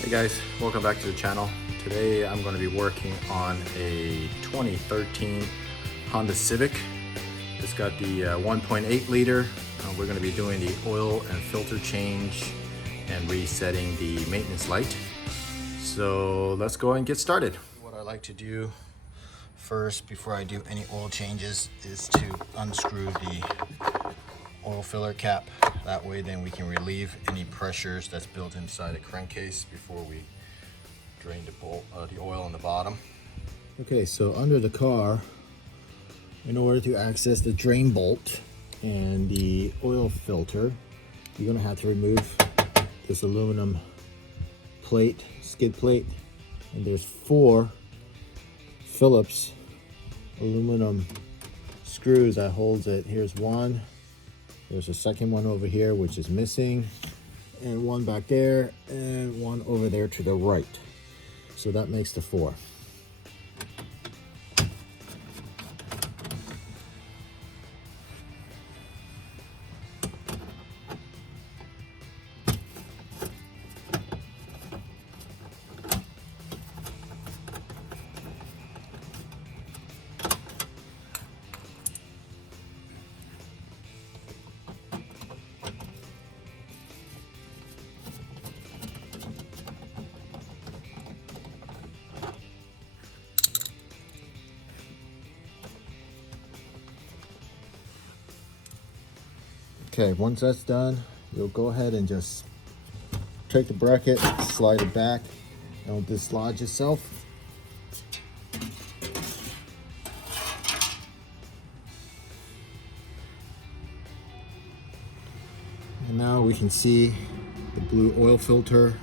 Hey guys, welcome back to the channel. Today I'm going to be working on a 2013 Honda Civic. It's got the 1.8 liter. We're going to be doing the oil and filter change and resetting the maintenance light. So let's go and get started. What I like to do first before I do any oil changes is to unscrew the oil filler cap. That way then we can relieve any pressures that's built inside a crankcase before we drain the oil on the bottom. Okay, so under the car, in order to access the drain bolt and the oil filter, you're gonna have to remove this aluminum plate, skid plate, and there's 4 Phillips aluminum screws that holds it. Here's one. There's a second one over here, which is missing, and one back there, and one over there to the right. So that makes the 4. Okay, once that's done, you'll go ahead and just take the bracket, slide it back, and it'll dislodge itself. And now we can see the blue oil filter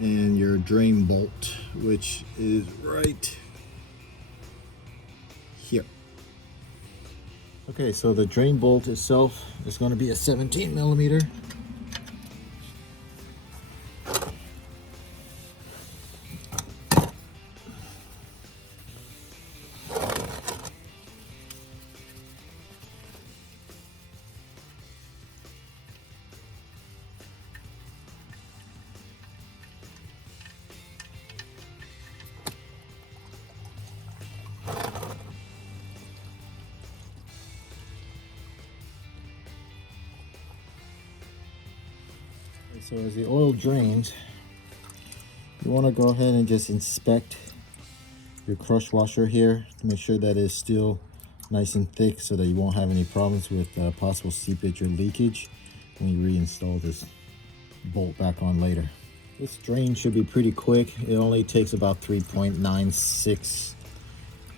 and your drain bolt, which is right here. Okay, so the drain bolt itself is going to be a 17 millimeter. So as the oil drains, you want to go ahead and just inspect your crush washer here to make sure that it's still nice and thick so that you won't have any problems with possible seepage or leakage when you reinstall this bolt back on later. This drain should be pretty quick. It only takes about 3.96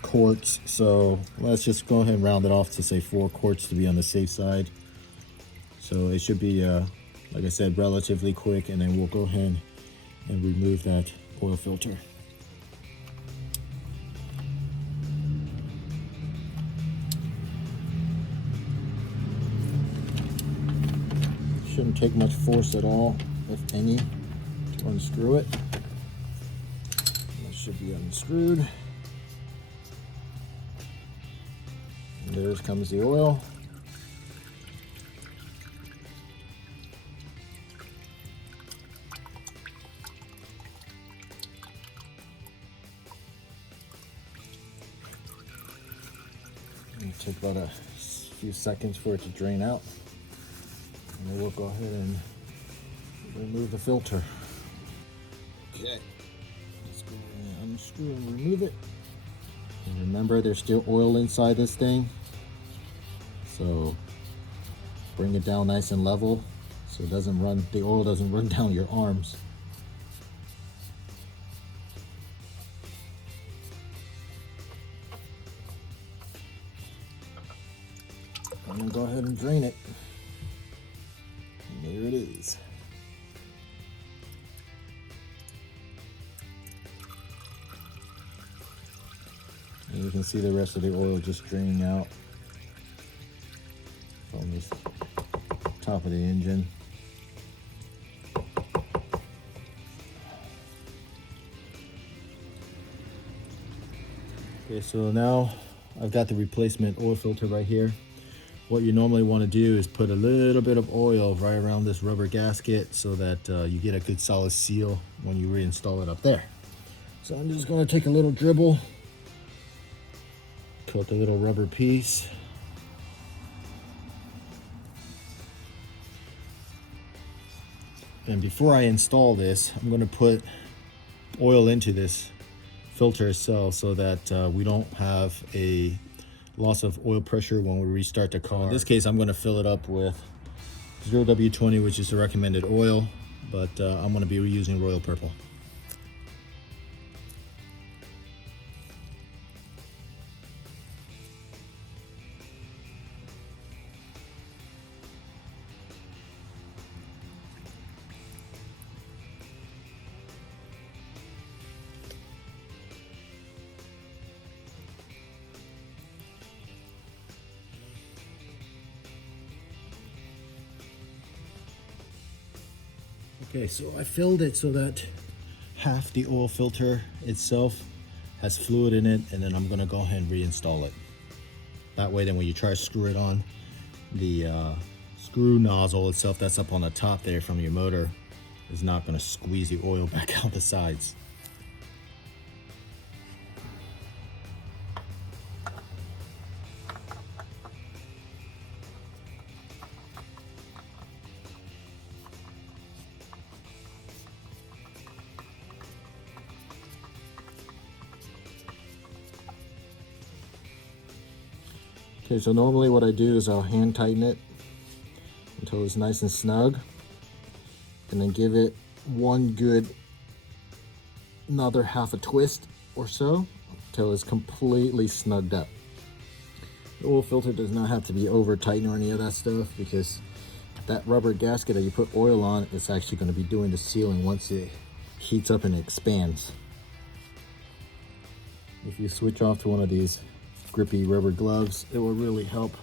quarts, so let's just go ahead and round it off to say 4 quarts to be on the safe side. So it should be like I said, relatively quick, and then we'll go ahead and remove that oil filter. Shouldn't take much force at all, if any, to unscrew it. That should be unscrewed. And there comes the oil. It'll take about a few seconds for it to drain out. And then we'll go ahead and remove the filter. Okay, let's go ahead and unscrew and remove it. And remember, there's still oil inside this thing. So bring it down nice and level so it doesn't run, the oil doesn't run down your arms. I'm gonna go ahead and drain it. And there it is. And you can see the rest of the oil just draining out from this top of the engine. Okay, so now I've got the replacement oil filter right here. What you normally want to do is put a little bit of oil right around this rubber gasket so that you get a good solid seal when you reinstall it up there. So I'm just going to take a little dribble, coat the little rubber piece. And before I install this, I'm going to put oil into this filter itself so that we don't have a loss of oil pressure when we restart the car. In this case, I'm going to fill it up with 0W20, which is the recommended oil, but I'm going to be reusing Royal Purple. Okay, so I filled it so that half the oil filter itself has fluid in it, and then I'm gonna go ahead and reinstall it. That way, then when you try to screw it on, the screw nozzle itself that's up on the top there from your motor is not gonna squeeze the oil back out the sides. Okay, so normally what I do is I'll hand tighten it until it's nice and snug, and then give it another half a twist or so until it's completely snugged up. The oil filter does not have to be over tightened or any of that stuff, because that rubber gasket that you put oil on is actually going to be doing the sealing once it heats up and expands. If you switch off to one of these grippy rubber gloves, it will really help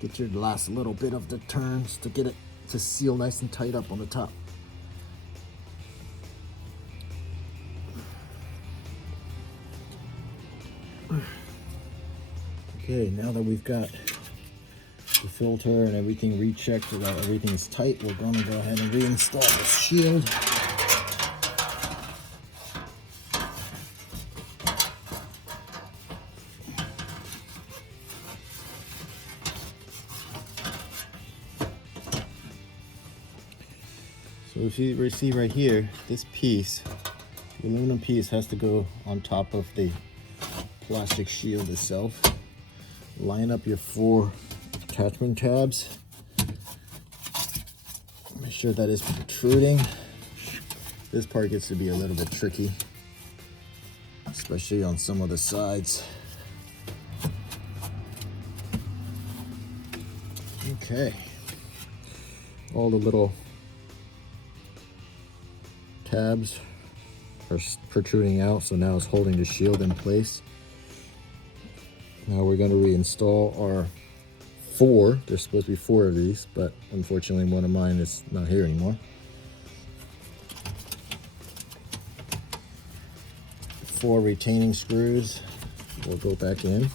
get your last little bit of the turns to get it to seal nice and tight up on the top. Okay, now that we've got the filter and everything rechecked so that everything is tight, we're going to go ahead and reinstall the shield. So if you see right here, this piece, the aluminum piece, has to go on top of the plastic shield itself. Line up your 4 attachment tabs. Make sure that it's protruding. This part gets to be a little bit tricky, especially on some of the sides. Okay. All the little tabs are protruding out, so now it's holding the shield in place. Now we're going to reinstall our 4. There's supposed to be 4 of these, but unfortunately one of mine is not here anymore. 4 retaining screws will go back in.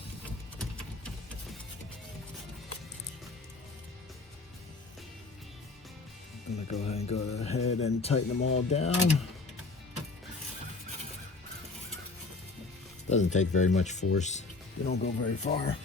I'm going to go ahead and tighten them all down. Doesn't take very much force. You don't go very far.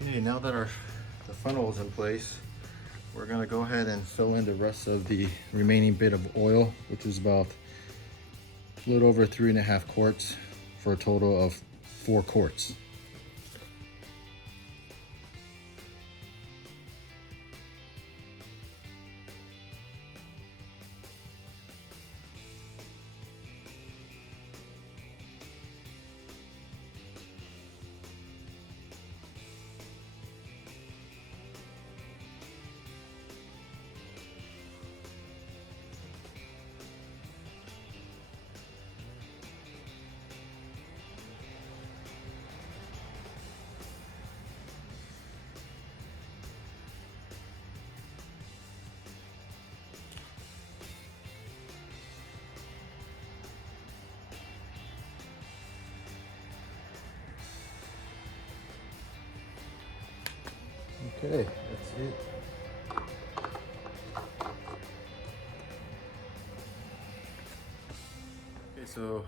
Okay, now that the funnel is in place, we're going to go ahead and fill in the rest of the remaining bit of oil, which is about a little over 3.5 quarts for a total of 4 quarts. Okay, that's it. Okay, so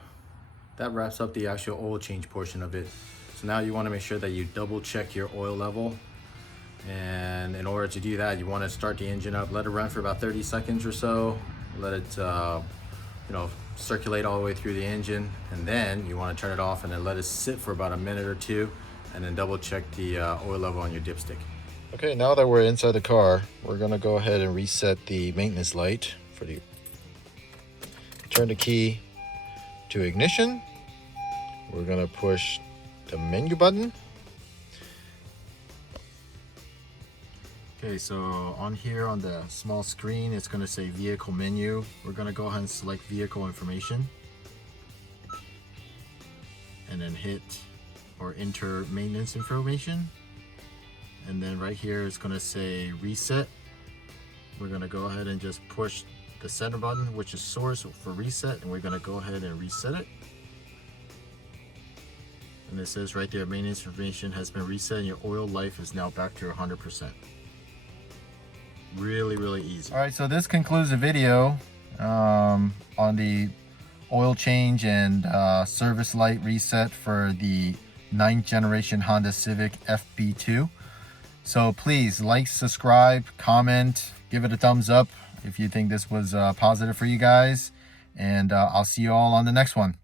that wraps up the actual oil change portion of it. So now you want to make sure that you double check your oil level. And in order to do that, you want to start the engine up, let it run for about 30 seconds or so, let it circulate all the way through the engine, and then you want to turn it off and then let it sit for about a minute or two, and then double check the oil level on your dipstick. Okay, now that we're inside the car, we're going to go ahead and reset the maintenance light for the turn the key to ignition. We're going to push the menu button. Okay, so on here on the small screen, it's going to say vehicle menu. We're going to go ahead and select vehicle information and then hit or enter maintenance information. And then right here it's going to say reset. We're going to go ahead and just push the center button, which is source for reset, and we're going to go ahead and reset it. And it says right there, maintenance information has been reset and your oil life is now back to 100%. Really easy. All right, so this concludes the video on the oil change and service light reset for the 9th generation Honda Civic FB2. So please like, subscribe, comment, give it a thumbs up if you think this was positive for you guys, and I'll see you all on the next one.